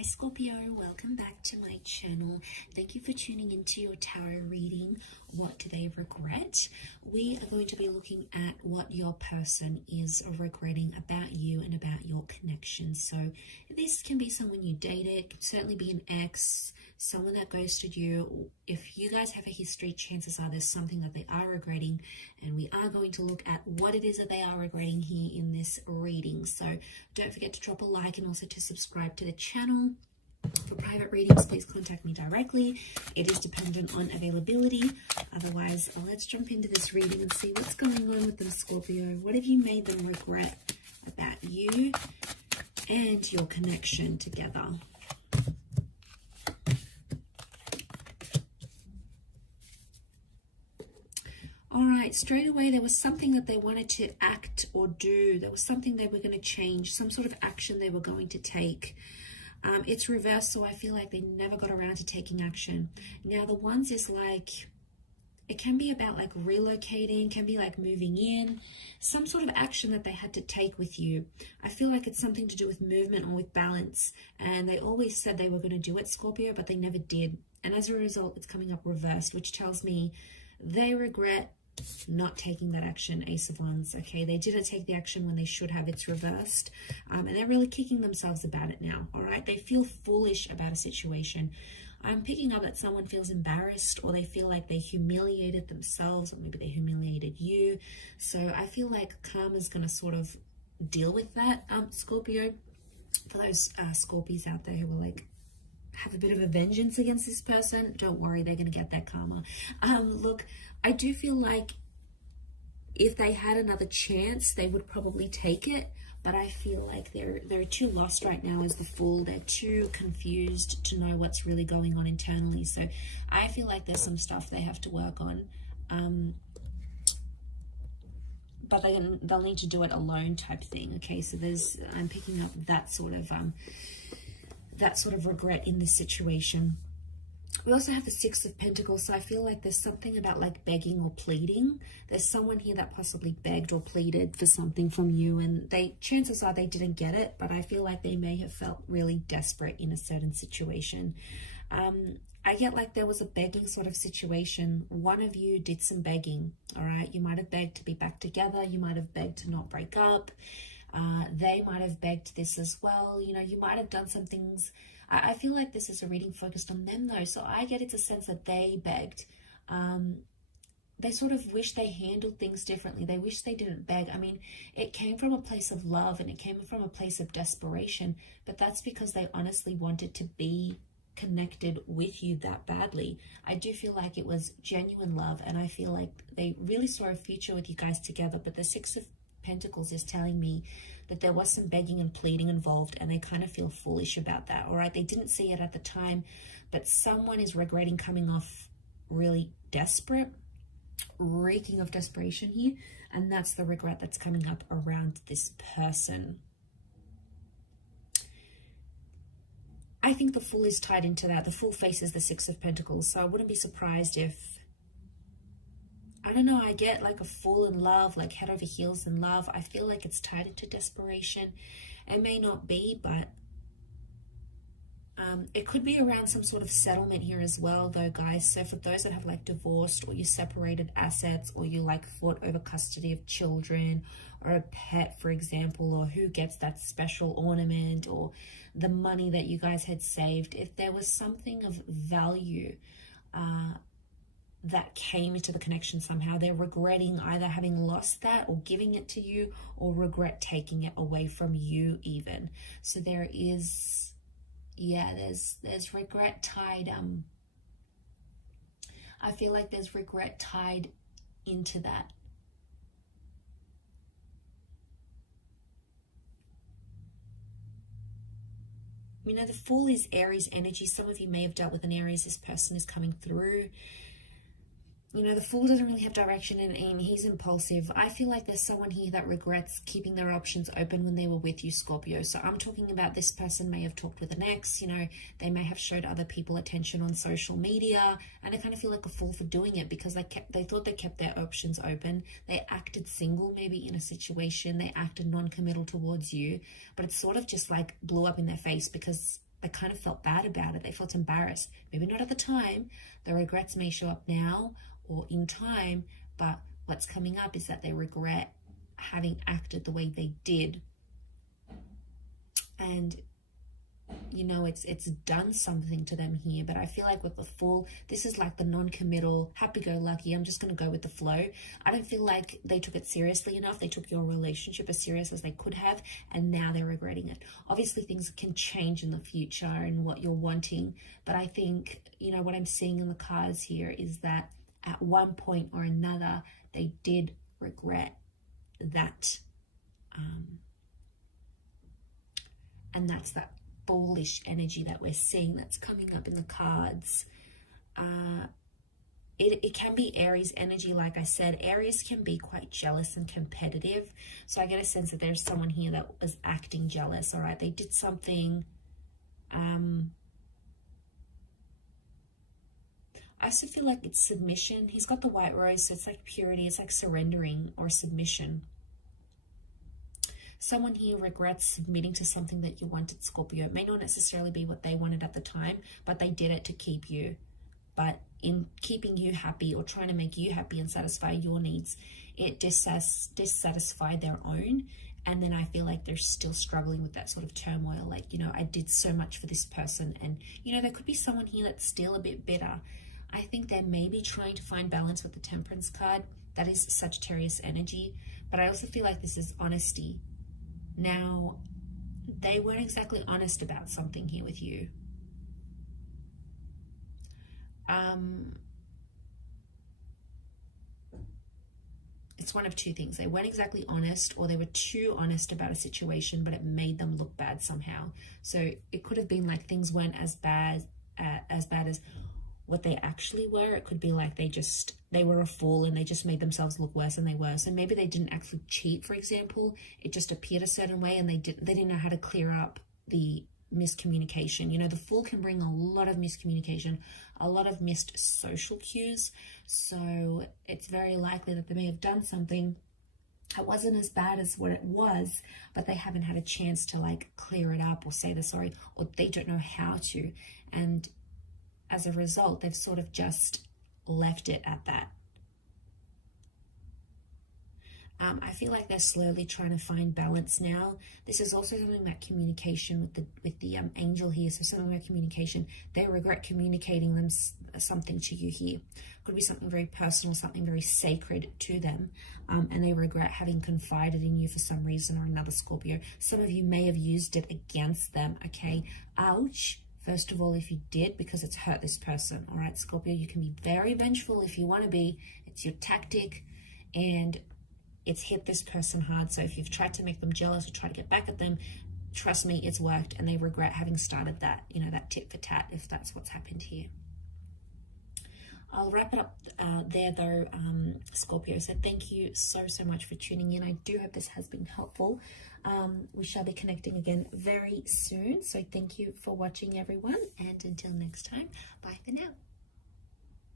Hi Scorpio, welcome back to my channel. Thank you for tuning into your tarot reading. What do they regret? We are going to be looking at what your person is regretting about you and about your connection. So this can be someone you dated, could certainly be an ex, someone that ghosted you. If you guys have a history, chances are there's something that they are regretting, and we are going to look at what it is that they are regretting here in this reading. So don't forget to drop a like and also to subscribe to the channel. For private readings, please contact me directly. It is dependent on availability. Otherwise, let's jump into this reading and see what's going on with them, Scorpio. What have you made them regret about you and your connection together? All right, straight away, there was something that they wanted to act or do. There was something they were going to change, some sort of action they were going to take. It's reversed, so I feel like they never got around to taking action. Now, the ones is like, it can be about like relocating, can be like moving in, some sort of action that they had to take with you. I feel like it's something to do with movement or with balance. And they always said they were going to do it, Scorpio, but they never did. And as a result, it's coming up reversed, which tells me they regret not taking that action. Ace of Wands. Okay, they didn't take the action when they should have. It's reversed, and they're really kicking themselves about it now. All right, they feel foolish about a situation. I'm picking up that someone feels embarrassed, or they feel like they humiliated themselves, or maybe they humiliated you. So I feel like karma's going to sort of deal with that, Scorpio. For those Scorpies out there who are like, have a bit of a vengeance against this person, don't worry, they're going to get that karma. Look, I do feel like if they had another chance, they would probably take it, but I feel like they're too lost right now as the Fool. They're too confused to know what's really going on internally. So I feel like there's some stuff they have to work on, but they'll need to do it alone type thing. Okay, so I'm picking up that sort of regret in this situation. We also have the Six of Pentacles, so I feel like there's something about like begging or pleading. There's someone here that possibly begged or pleaded for something from you, and chances are they didn't get it, but I feel like they may have felt really desperate in a certain situation. I get like there was a begging sort of situation. One of you did some begging, all right? You might have begged to be back together. You might have begged to not break up. They might have begged this as well. You know, you might have done some things. I feel like this is a reading focused on them though. So I get it's a sense that they begged. They sort of wish they handled things differently. They wish they didn't beg. I mean, it came from a place of love and it came from a place of desperation, but that's because they honestly wanted to be connected with you that badly. I do feel like it was genuine love, and I feel like they really saw a future with you guys together, but the Six of Pentacles is telling me that there was some begging and pleading involved, and they kind of feel foolish about that. All right, they didn't see it at the time, but someone is regretting coming off really desperate, reeking of desperation here, and that's the regret that's coming up around this person. I think the Fool is tied into that. The Fool faces the Six of Pentacles, so I wouldn't be surprised if, I don't know, I get like a Fool in love, like head over heels in love. I feel like it's tied into desperation. It may not be, but it could be around some sort of settlement here as well though, guys. So for those that have like divorced, or you separated assets, or you like fought over custody of children or a pet, for example, or who gets that special ornament, or the money that you guys had saved, if there was something of value that came into the connection somehow, they're regretting either having lost that or giving it to you, or regret taking it away from you even. So there is, yeah, there's regret tied. I feel like there's regret tied into that. You know, the Fool is Aries energy. Some of you may have dealt with an Aries. This person is coming through. You know, the Fool doesn't really have direction and aim. He's impulsive. I feel like there's someone here that regrets keeping their options open when they were with you, Scorpio. So I'm talking about this person may have talked with an ex. You know, they may have showed other people attention on social media. And I kind of feel like a fool for doing it, because they thought they kept their options open. They acted single maybe in a situation. They acted non-committal towards you. But it sort of just like blew up in their face, because they kind of felt bad about it. They felt embarrassed. Maybe not at the time. The regrets may show up now or in time, but what's coming up is that they regret having acted the way they did. And you know, it's done something to them here. But I feel like with the Fool, this is like the non-committal, happy-go-lucky, I'm just going to go with the flow. I don't feel like they took it seriously enough. They took your relationship as serious as they could have, and now they're regretting it. Obviously, things can change in the future and what you're wanting, but I think, you know, what I'm seeing in the cards here is that at one point or another, they did regret that. And that's that bullish energy that we're seeing that's coming up in the cards. It can be Aries energy. Like I said, Aries can be quite jealous and competitive. So I get a sense that there's someone here that was acting jealous. All right, they did something. I also feel like it's submission. He's got the white rose, so it's like purity. It's like surrendering or submission. Someone here regrets submitting to something that you wanted, Scorpio. It may not necessarily be what they wanted at the time, but they did it to keep you. But in keeping you happy or trying to make you happy and satisfy your needs, it dissatisfied their own. And then I feel like they're still struggling with that sort of turmoil. Like, you know, I did so much for this person. And, you know, there could be someone here that's still a bit bitter. I think they may be trying to find balance with the Temperance card. That is Sagittarius energy. But I also feel like this is honesty. Now, they weren't exactly honest about something here with you. It's one of two things. They weren't exactly honest, or they were too honest about a situation, but it made them look bad somehow. So it could have been like things weren't as bad as what they actually were. It could be like they were a fool and they just made themselves look worse than they were. So maybe they didn't actually cheat, for example. It just appeared a certain way, and they didn't know how to clear up the miscommunication. You know, the Fool can bring a lot of miscommunication, a lot of missed social cues. So it's very likely that they may have done something that wasn't as bad as what it was, but they haven't had a chance to like clear it up or say they're sorry, or they don't know how to. And as a result, they've sort of just left it at that. I feel like they're slowly trying to find balance now. This is also something about communication with the angel here. So something about communication. They regret communicating something to you here. Could be something very personal, something very sacred to them. And they regret having confided in you for some reason or another, Scorpio. Some of you may have used it against them, okay? Ouch. First of all, if you did, because it's hurt this person, all right, Scorpio, you can be very vengeful if you want to be. It's your tactic, and it's hit this person hard. So if you've tried to make them jealous or try to get back at them, trust me, it's worked, and they regret having started that, you know, that tit for tat, if that's what's happened here. I'll wrap it up there though, Scorpio. So thank you so much for tuning in. I do hope this has been helpful. We shall be connecting again very soon. So thank you for watching, everyone. And until next time, bye for now.